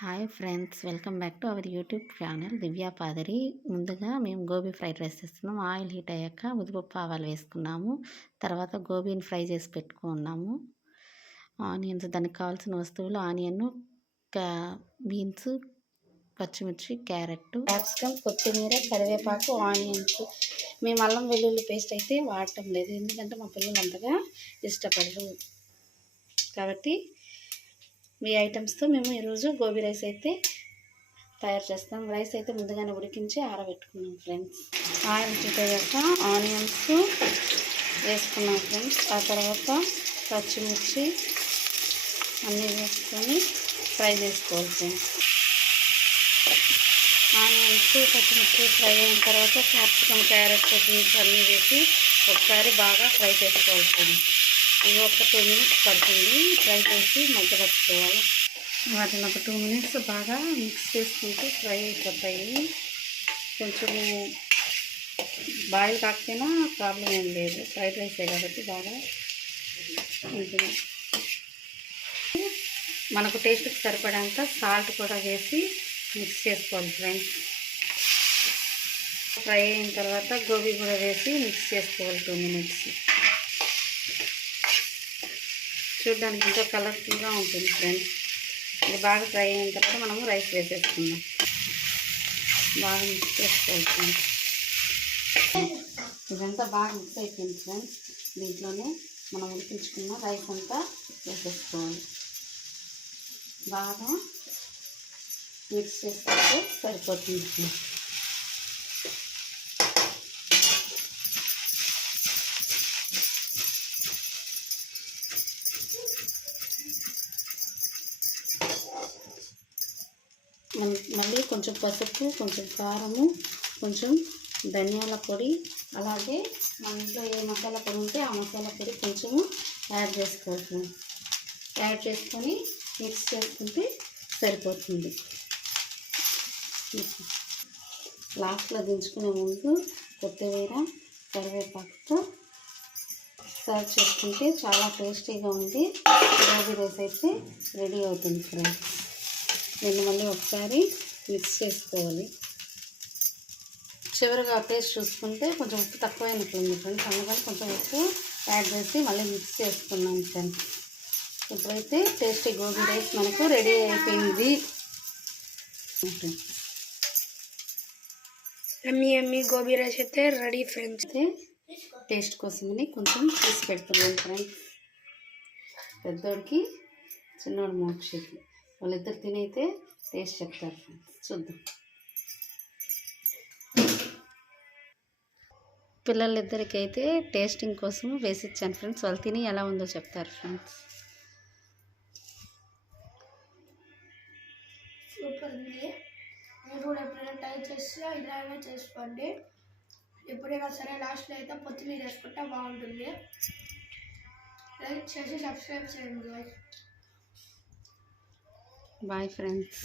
Hi friends welcome back to our YouTube channel Divya Padari. ముందుగా మేము gobi fried rice చేస్తున్నాము oil heat అయ్యాక ఉదిపప్పు ఆవాలు వేసుకున్నాము తర్వాత గోబీని ఫ్రై చేసి పెట్టుకున్నాము. ఆనియన్స్ దానికి కావాల్సిన వస్తువులు ఆనియన్ బీన్స్ పచ్చిమిర్చి క్యారెట్ క్యాప్సికమ్ కొత్తిమీర కరివేపాకు ఆనియన్స్. మేము అల్లం వెల్లుల్లి పేస్ట్ అయితే వాడటం లేదు ఎందుకంటే మా పిల్లలు అంతగా ఇష్టపడరు. కాబట్టి మీ ఐటమ్స్తో మేము ఈరోజు గోబీ రైస్ అయితే తయారు చేస్తాం. రైస్ అయితే ముందుగానే ఉడికించి ఆరబెట్టుకున్నాం ఫ్రెండ్స్. ఆయిల్ అయ్యాక ఆనియన్స్ వేసుకున్నాం ఫ్రెండ్స్. ఆ తర్వాత పచ్చిమిర్చి అన్నీ వేసుకొని ఫ్రై చేసుకోవాలి ఫ్రెండ్స్. ఆనియన్స్ పచ్చిమిర్చి ఫ్రై అయిన తర్వాత క్యాప్సికమ్ క్యారెట్ బీన్స్ అన్నీ వేసి ఒకసారి బాగా ఫ్రై చేసుకోవాలి ఫ్రెండ్స్. ఇవి ఒక టూ మినిట్స్ పడుతుంది. ఫ్రై చేసి మగ్గ పట్టుకోవాలి వాటిని ఒక టూ మినిట్స్ బాగా మిక్స్ చేసుకుంటే ఫ్రై అయిపోతాయి. కొంచెం బాయిల్ కాకపోయినా ప్రాబ్లం ఏం లేదు. ఫ్రైడ్ రైసే కాబట్టి బాగా ఉంటుంది. మనకు టేస్ట్కి సరిపడేంత సాల్ట్ కూడా వేసి మిక్స్ చేసుకోవాలి ఫ్రెండ్స్. ఫ్రై అయిన తర్వాత గోబీ కూడా వేసి మిక్స్ చేసుకోవాలి టూ మినిట్స్. చూడడానికి ఇంకా కలర్ఫుల్గా ఉంటుంది ఫ్రెండ్స్ ఇది బాగా ఫ్రై అయిన తర్వాత మనము రైస్ వేసేసుకుందాం. బాగా మిక్స్ చేసుకోవాలి ఫ్రెండ్స్ ఇదంతా బాగా మిక్స్ అయిపోయింది ఫ్రెండ్స్ దీంట్లోనే మనం ఉడికించుకున్న రైస్ అంతా వేసేసుకోవాలి. బాగా మిక్స్ చేసుకుంటే సరిపోతుంది మళ్ళీ కొంచెం పసుపు కొంచెం కారము కొంచెం ధనియాల పొడి అలాగే మన ఇంట్లో ఏ మసాలా పొడి ఉంటే ఆ మసాలా పొడి కొంచెము యాడ్ చేసుకోవచ్చు. యాడ్ చేసుకొని మిక్స్ చేసుకుంటే సరిపోతుంది. లాస్ట్లో దించుకునే ముందు కొత్తిమీర కరివేపాకుతో సర్వ్ చేసుకుంటే చాలా టేస్టీగా ఉంది. గోబీ రైస్ అయితే రెడీ అవుతుంది ఫ్రెండ్స్. దీన్ని మళ్ళీ ఒకసారి మిక్స్ చేసుకోవాలి. చివరిగా టేస్ట్ చూసుకుంటే కొంచెం ఉప్పు తక్కువైనట్లుంది ఫ్రెండ్స్. అందుకని కొంచెం ఉప్పు యాడ్ చేసి మళ్ళీ మిక్స్ చేసుకున్నాం ఫ్రెండ్స్. ఇప్పుడైతే టేస్టీ గోబీ రైస్ మనకు రెడీ అయిపోయింది. ఎమ్మి ఎమ్మి గోబీ రైస్ అయితే రెడీ ఫ్రెండ్స్. అయితే టేస్ట్ కోసమని కొంచెం తీసి పెడుతున్నాను ఫ్రెండ్స్. పెద్దోడికి చిన్నోడు మోక్ షేక్ వాళ్ళిద్దరు తినైతే టేస్ట్ చెప్తారు. ఫ్రెండ్స్ చూద్దాం. పిల్లలిద్దరికి అయితే టేస్టింగ్ కోసం వేసి ఇచ్చాను ఫ్రెండ్స్. వాళ్ళు తిని ఎలా ఉందో చెప్తారు ఫ్రెండ్స్. సూపర్ ఉంది. మీరు కూడా ఎప్పుడైనా ట్రై చేస్తే ఇలానే చేసుకోండి. ఎప్పుడైనా సరే లాస్ట్లో అయితే పొత్తిమీర వేసుకుంటే బాగుంటుంది. లైక్ చేసి సబ్స్క్రైబ్ చేయండి బాయ్ ఫ్రెండ్స్